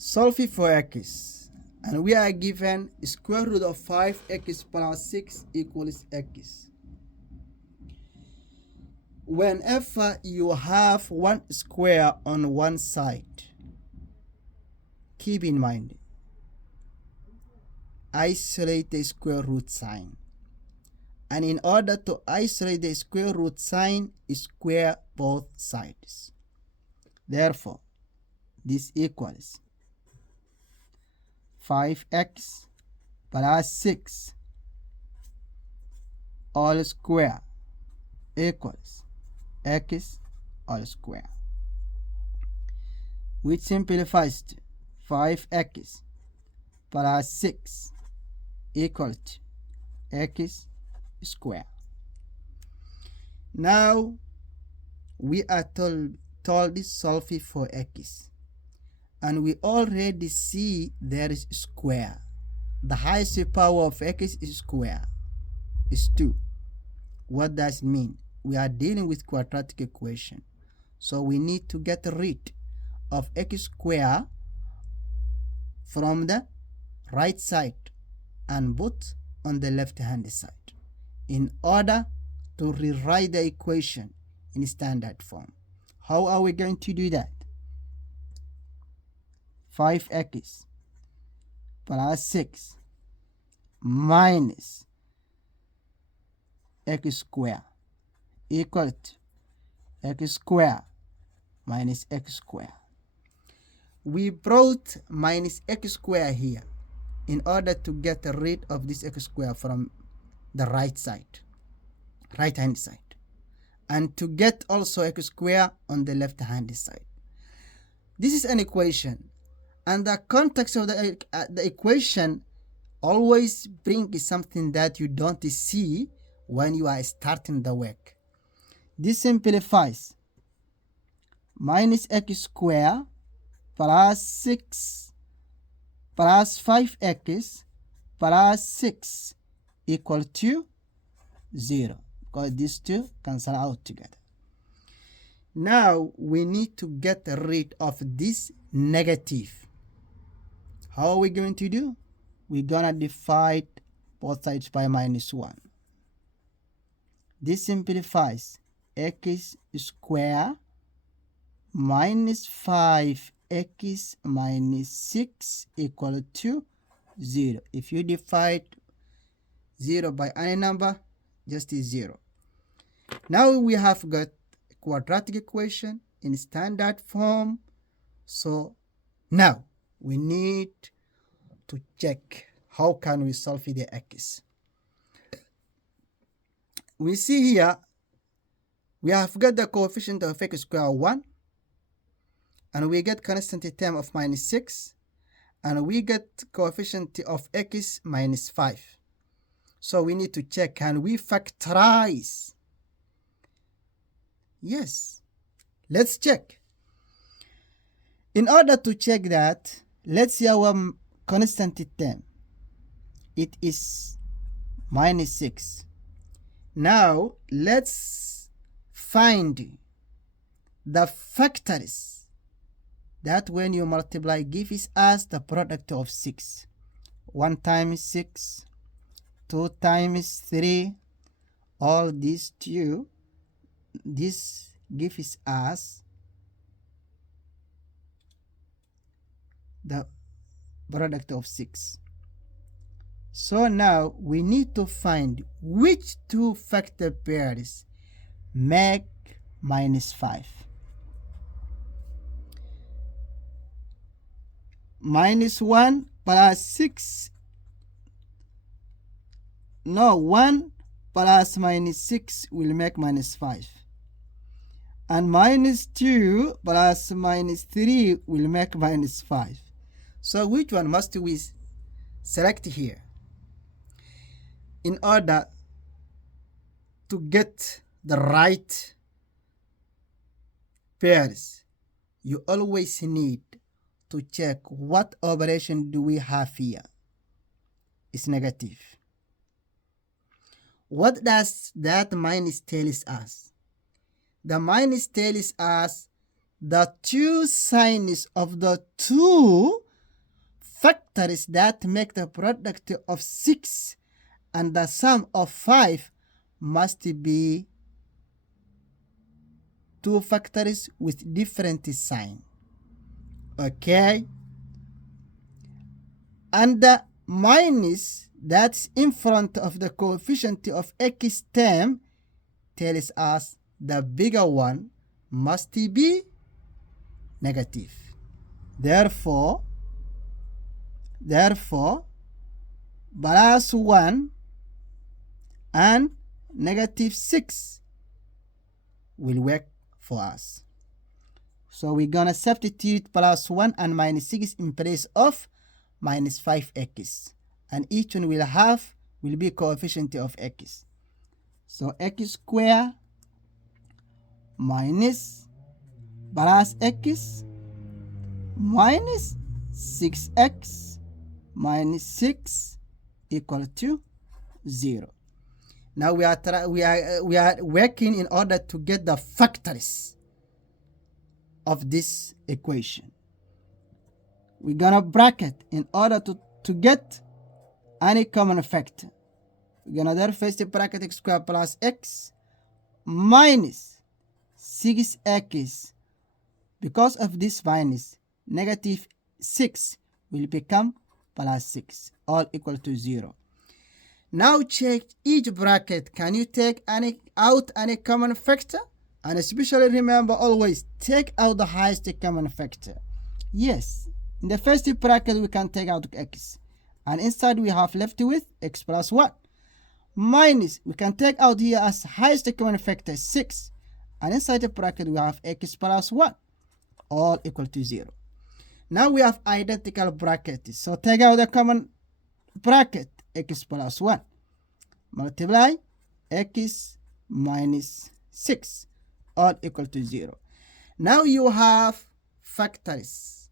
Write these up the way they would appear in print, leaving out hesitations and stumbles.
Solve for x, and we are given square root of 5x plus 6 equals x. Whenever you have one square on one side, keep in mind, isolate the square root sign. And in order to isolate the square root sign, square both sides. Therefore, this equals 5x plus 6 all square equals x all square, which simplifies to 5x plus 6 equal to x square. Now we are told to solve for x, and we already see there is square. The highest power of x is square is 2. What does it mean? We are dealing with quadratic equation, so we need to get rid of x square from the right side and put on the left hand side in order to rewrite the equation in standard form. How are we going to do that? 5x plus 6 minus x square equal to x square minus x square. We brought minus x square here in order to get rid of this x square from the right hand side, and to get also x square on the left hand side. This is an equation, and the context of the equation always brings something that you don't see when you are starting the work. This simplifies minus x square plus 6 plus 5x plus 6 equal to 0, because these two cancel out together. Now we need to get rid of this negative. How are we going to do? We're gonna divide both sides by minus 1. This simplifies x square minus 5x minus 6 equal to 0. If you divide 0 by any number, just is 0. Now we have got a quadratic equation in standard form. So now we need to check how can we solve the x. We see here we have got the coefficient of x square 1, and we get constant term of minus 6, and we get coefficient of x minus 5. So we need to check, can we factorize? Yes, let's check. In order to check that, let's see our constant term. It is minus 6. Now let's find the factors that when you multiply gives us the product of 6. 1 times 6, 2 times 3, all these two, this gives us the product of 6. So now we need to find which two factor pairs make minus 5. Minus 1 plus 6. No, 1 plus minus 6 will make minus 5. And minus 2 plus minus 3 will make minus 5. So which one must we select here? In order to get the right pairs, you always need to check what operation do we have here. It's negative. What does that minus tell us? The minus tells us the two signs of the two factors that make the product of 6 and the sum of 5 must be 2 factors with different sign. Okay? And the minus that's in front of the coefficient of x term tells us the bigger one must be negative. Therefore, plus 1 and negative 6 will work for us. So we're gonna substitute plus 1 and minus 6 in place of minus 5x, and each one will be coefficient of x. So x squared minus plus x minus 6x minus 6 equal to 0. Now we are working in order to get the factors of this equation. We're gonna bracket in order to get any common factor. We're gonna there first bracket x squared plus x minus 6x. Because of this minus, negative 6 will become plus 6, all equal to 0. Now check each bracket. Can you take out any common factor? And especially remember, always take out the highest common factor. Yes, in the first bracket we can take out x, and inside we have left with x plus 1. Minus, we can take out here as highest common factor 6, and inside the bracket we have x plus 1, all equal to 0. Now we have identical brackets, so take out the common bracket, x plus 1, multiply x minus 6, all equal to 0. Now you have factors,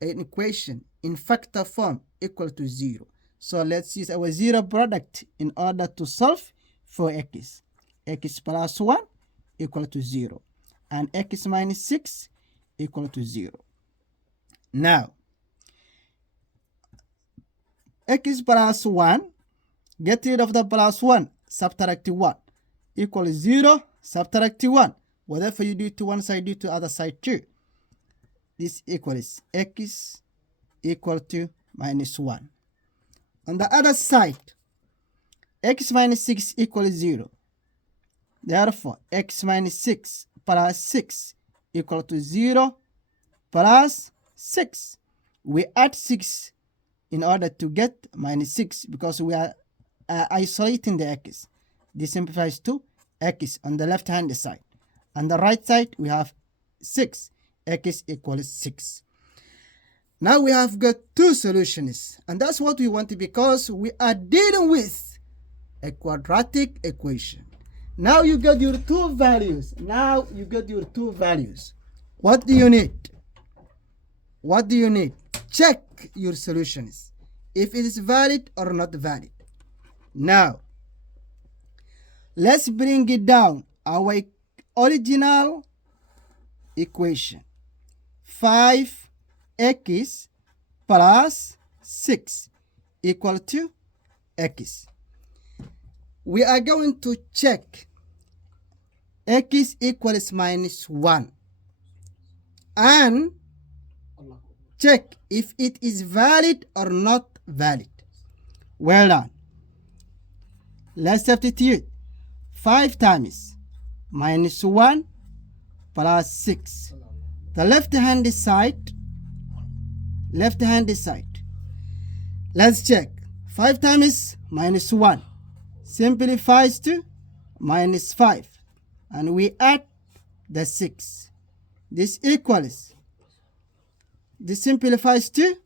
an equation in factor form equal to 0. So let's use our 0 product in order to solve for x. X plus 1 equal to 0, and x minus 6 equal to 0. Now, x plus 1, get rid of the plus 1, subtract 1, equal 0, subtract 1. Whatever you do to one side, do to the other side too. This equals x equal to minus 1. On the other side, x minus 6 equals 0. Therefore, x minus 6 plus 6 equal to 0 plus 6. We add 6 in order to get minus 6 because we are isolating the x. This simplifies to x on the left hand side. On the right side, we have 6. X equals 6. Now we have got two solutions, and that's what we want because we are dealing with a quadratic equation. Now you got your two values. What do you need? Check your solutions, if it is valid or not valid. Now, let's bring it down. Our original equation, 5x plus 6 equal to x. We are going to check x equals minus 1 and check if it is valid or not valid. Well done. Let's substitute 5 times minus 1 plus 6. The left hand side. Let's check. 5 times minus 1 simplifies to minus 5. And we add the 6. This simplifies to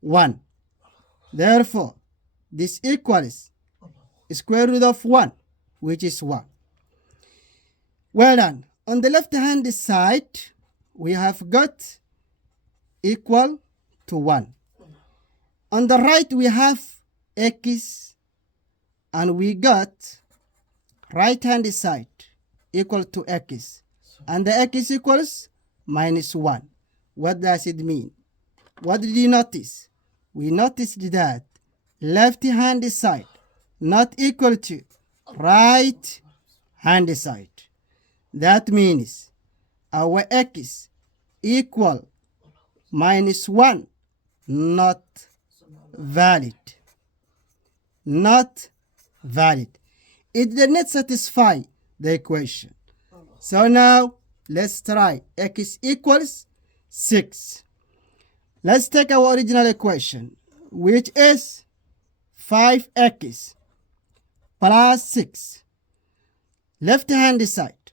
1. Therefore, this equals square root of 1, which is 1. Well done. On the left hand side, we have got equal to 1. On the right, we have x, and we got right hand side equal to x, and the x equals minus 1. What does it mean? What did you notice? We noticed that left hand side not equal to right hand side. That means our x equal -1, not valid. Not valid. It did not satisfy the equation. So now let's try x equals 6. Let's take our original equation, which is 5x plus 6. Left hand side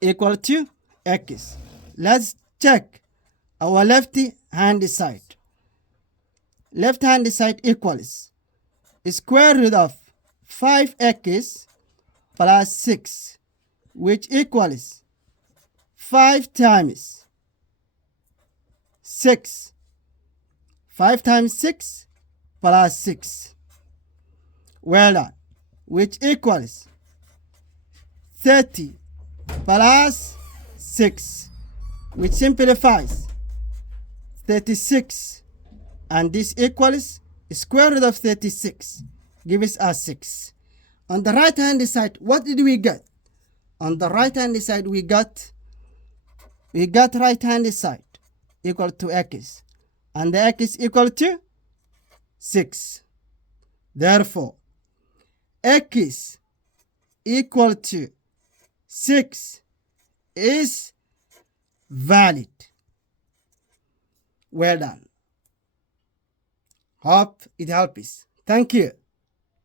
equal to x. Let's check our left hand side. Left hand side equals square root of 5x plus 6, which equals 5 times 6. 5 times 6 plus 6. Well done. Which equals 30 plus 6, which simplifies 36. And this equals square root of 36 gives us 6. On the right hand side, what did we get? On the right hand side, we got right hand side equal to x, and the x equal to 6. Therefore, x equal to 6 is valid. Well done. Hope it helps. Thank you.